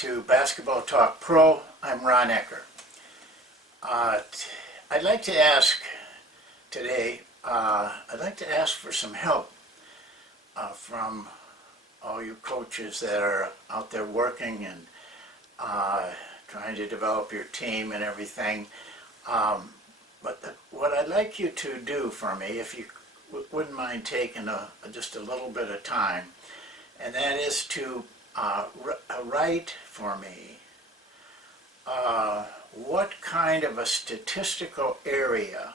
to Basketball Talk Pro. I'm Ron Ecker. I'd like to ask today, for some help from all you coaches that are out there working and trying to develop your team and everything. What I'd like you to do for me, if you wouldn't mind taking just a little bit of time, and that is to write for me what kind of a statistical area,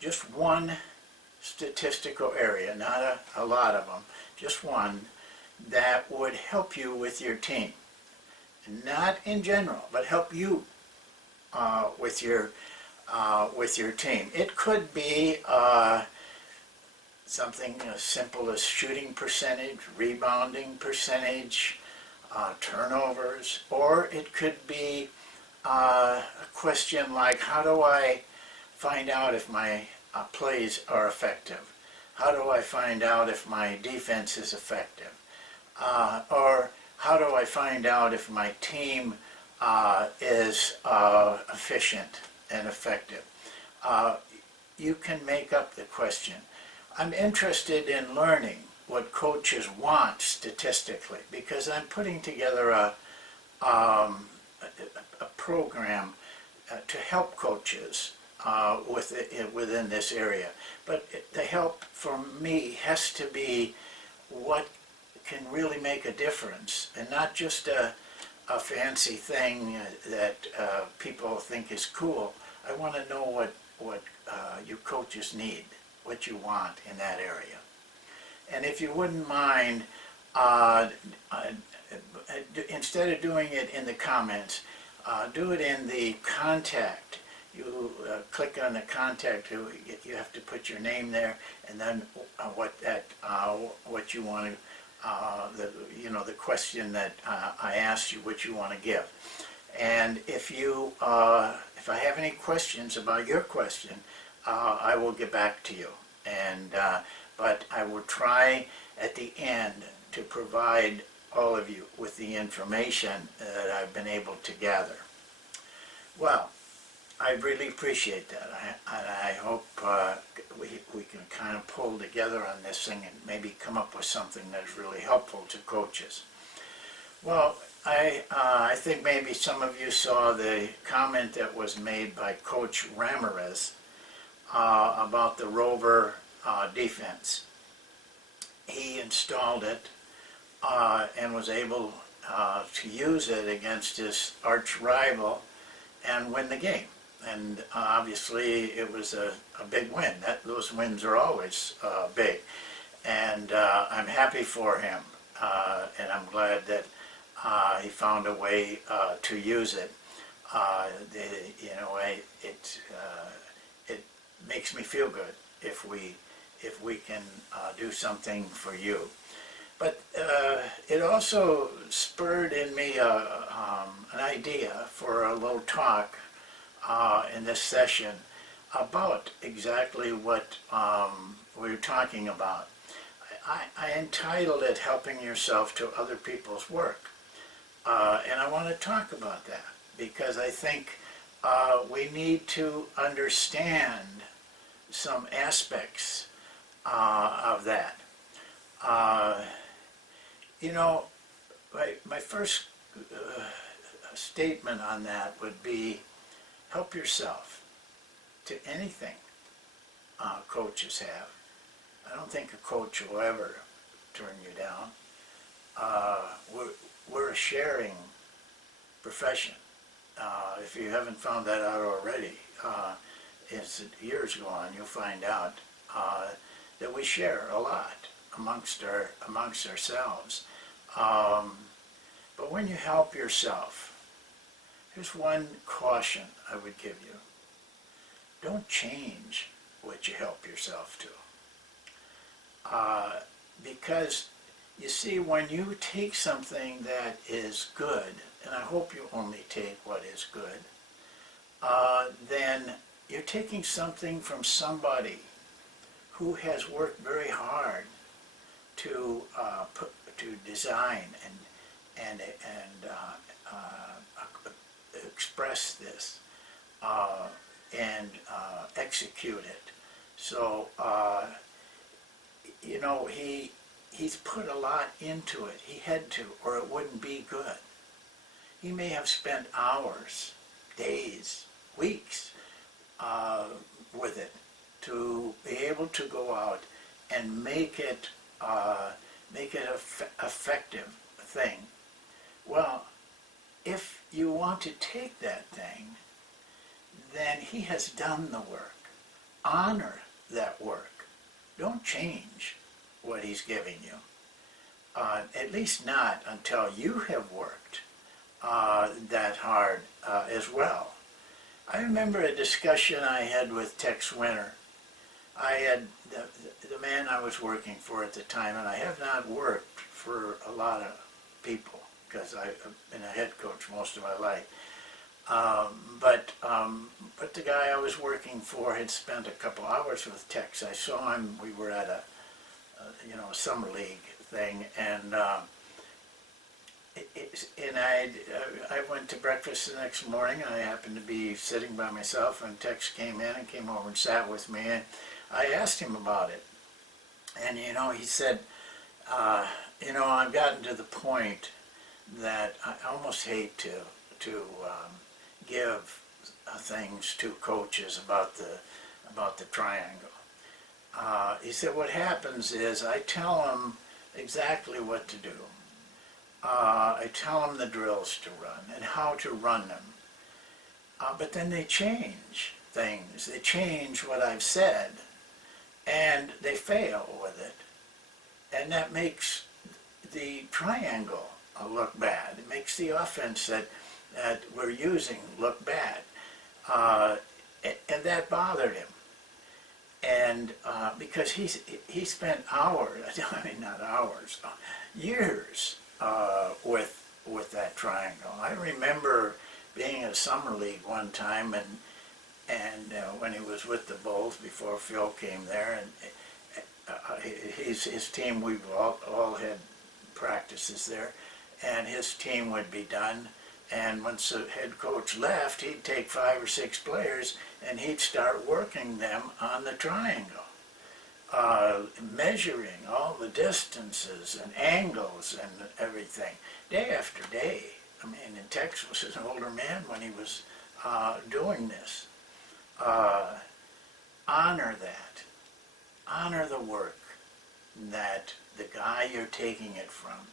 just one statistical area, not a lot of them, just one, that would help you with your team. Not in general, but help you with your team. It could be something as simple as shooting percentage, rebounding percentage, turnovers, or it could be a question like, how do I find out if my plays are effective? How do I find out if my defense is effective? Or how do I find out if my team is efficient and effective? You can make up the question. I'm interested in learning what coaches want statistically, because I'm putting together a program to help coaches within this area. But the help for me has to be what can really make a difference, and not just a fancy thing that people think is cool. I want to know what you coaches need, what you want in that area. And if you wouldn't mind, instead of doing it in the comments, do it in the contact. You click on the contact. You have to put your name there, and then what you want to, the question that I asked you, what you want to give. And if I have any questions about your question, I will get back to you. And but I will try at the end to provide all of you with the information that I've been able to gather. Well, I really appreciate that. I hope we can kind of pull together on this thing and maybe come up with something that's really helpful to coaches. Well, I think maybe some of you saw the comment that was made by Coach Ramirez about the Rover defense. He installed it and was able to use it against his arch rival and win the game. And obviously it was a big win. Those wins are always big. And I'm happy for him. And I'm glad that he found a way to use it. It makes me feel good if we can do something for you. But it also spurred in me an idea for a little talk in this session about exactly what we were talking about. I entitled it Helping Yourself to Other People's Work. And I want to talk about that because I think we need to understand some aspects of that. My first statement on that would be help yourself to anything coaches have. I don't think a coach will ever turn you down. We're a sharing profession. If you haven't found that out already, as years go on, you'll find out that we share a lot amongst ourselves. But when you help yourself, here's one caution I would give you. Don't change what you help yourself to. Because, you see, when you take something that is good, and I hope you only take what is good, then you're taking something from somebody who has worked very hard to design express this and execute it. So, you know, he's put a lot into it. He had to, or it wouldn't be good. He may have spent hours, days, weeks with it to be able to go out and make it effective thing. Well, if you want to take that thing, then he has done the work. Honor that work. Don't change what he's giving you. At least not until you have worked that hard as well. I remember a discussion I had with Tex Winter. I had the man I was working for at the time, and I have not worked for a lot of people because I've been a head coach most of my life. But the guy I was working for had spent a couple hours with Tex. I saw him. We were at a summer league thing, and I went to breakfast the next morning. I happened to be sitting by myself, and Tex came in and came over and sat with me, and I asked him about it. And he said, I've gotten to the point that I almost hate to give things to coaches about the triangle. He said, what happens is I tell them exactly what to do. I tell them the drills to run and how to run them. But then they change things. They change what I've said, and they fail with it. And that makes the triangle look bad. It makes the offense that we're using look bad. And that bothered him. And because he spent hours, I mean not hours, years with that triangle. I remember being at Summer League one time, and when he was with the Bulls before Phil came there, and his team, we've all had practices there, and his team would be done. And once the head coach left, he'd take 5 or 6 players and he'd start working them on the triangle, measuring all the distances and angles and everything, day after day. I mean, and Tex was an older man when he was doing this. Honor that. Honor the work that the guy you're taking it from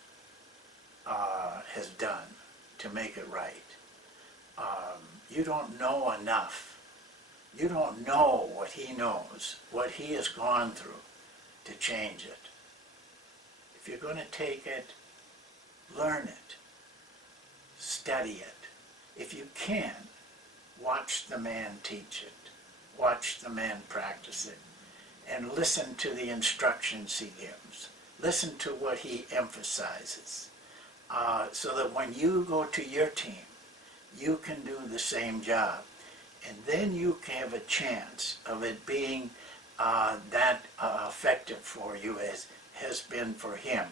has done to make it right. You don't know enough. You don't know what he knows, what he has gone through to change it. If you're going to take it, learn it. Study it. If you can, watch the man teach it. Watch the man practice it. And listen to the instructions he gives. Listen to what he emphasizes. So that when you go to your team, you can do the same job. And then you can have a chance of it being that effective for you as has been for him.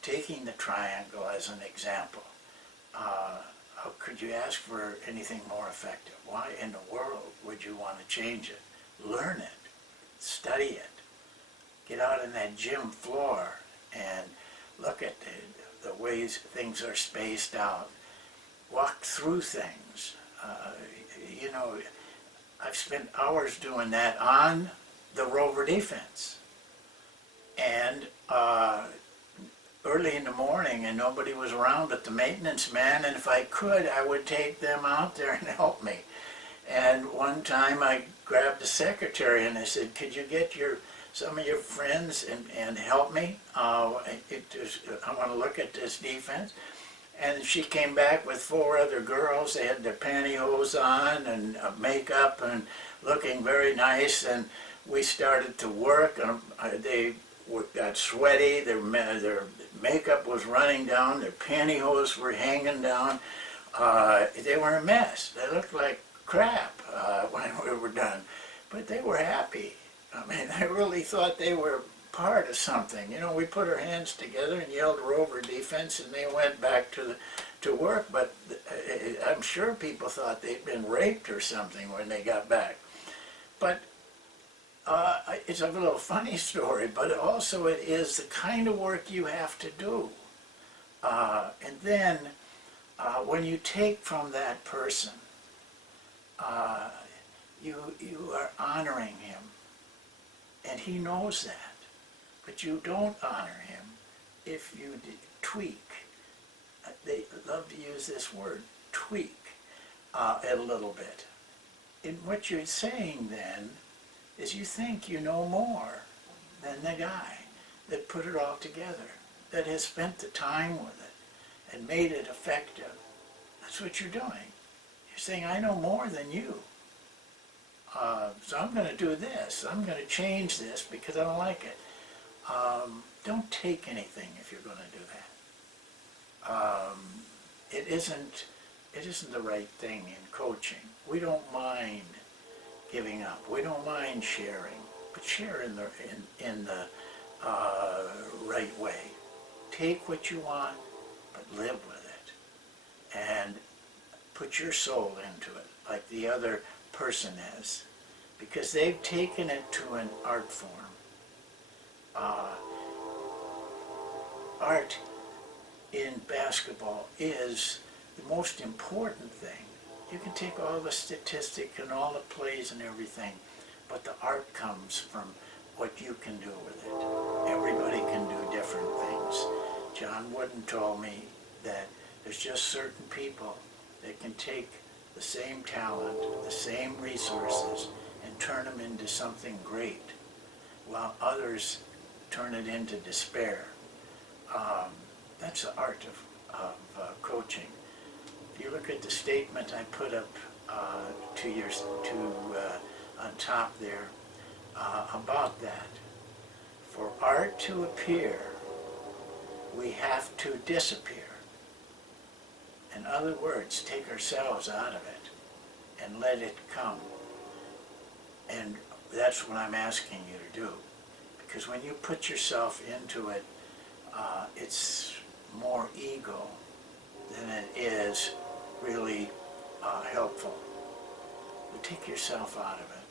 Taking the triangle as an example, how could you ask for anything more effective? Why in the world would you want to change it? Learn it. Study it. Get out on that gym floor and look at the ways things are spaced out. Walk through things. I've spent hours doing that on the Rover defense. And early in the morning, and nobody was around but the maintenance man, and if I could, I would take them out there and help me. And one time I grabbed the secretary and I said, could you get some of your friends and help me? I want to look at this defense. And she came back with 4 other girls. They had their pantyhose on and makeup and looking very nice. And we started to work. They got sweaty. Their makeup was running down. Their pantyhose were hanging down. They were a mess. They looked like crap when we were done. But they were happy. I mean, I really thought they were part of something. You know, we put our hands together and yelled Rover defense, and they went back to work, but I'm sure people thought they'd been raped or something when they got back. But it's a little funny story, but also it is the kind of work you have to do. And then when you take from that person, you are honoring him, and he knows that. But you don't honor him if you tweak. They love to use this word, tweak, a little bit. And what you're saying then is you think you know more than the guy that put it all together, that has spent the time with it and made it effective. That's what you're doing. You're saying, I know more than you. So I'm going to do this. I'm going to change this because I don't like it. Don't take anything if you're going to do that. It isn't the right thing in coaching. We don't mind giving up. We don't mind sharing, but share in the right way. Take what you want, but live with it, and put your soul into it, like the other person has, because they've taken it to an art form. Art in basketball is the most important thing. You can take all the statistics and all the plays and everything, but the art comes from what you can do with it. Everybody can do different things. John Wooden told me that there's just certain people that can take the same talent, the same resources, and turn them into something great, while others turn it into despair. That's the art of coaching. If you look at the statement I put up on top there about that, for art to appear, we have to disappear. In other words, take ourselves out of it and let it come. And that's what I'm asking you to do. Because when you put yourself into it, it's more ego than it is really helpful. But take yourself out of it.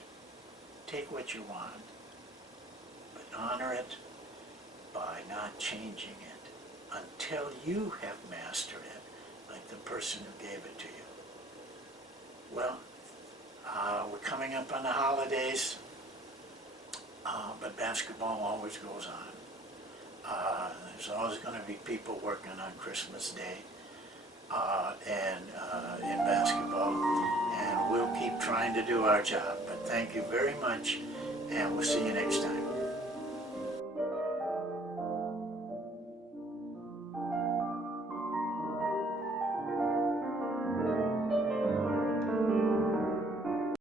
Take what you want, but honor it by not changing it until you have mastered it, like the person who gave it to you. Well, we're coming up on the holidays, but basketball always goes on. There's always going to be people working on Christmas Day and in basketball, and we'll keep trying to do our job. But thank you very much, and we'll see you next time.